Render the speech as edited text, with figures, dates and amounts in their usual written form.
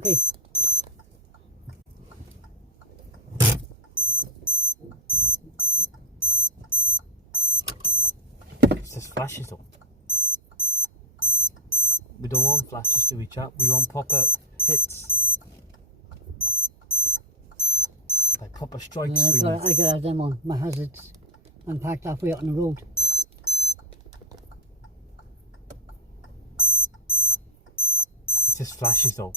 Okay. It's just flashes though. We don't want flashes to reach out. We want proper hits. Like proper strikes. I gotta have them on my hazards. I'm parked halfway out on the road. It's just flashes though.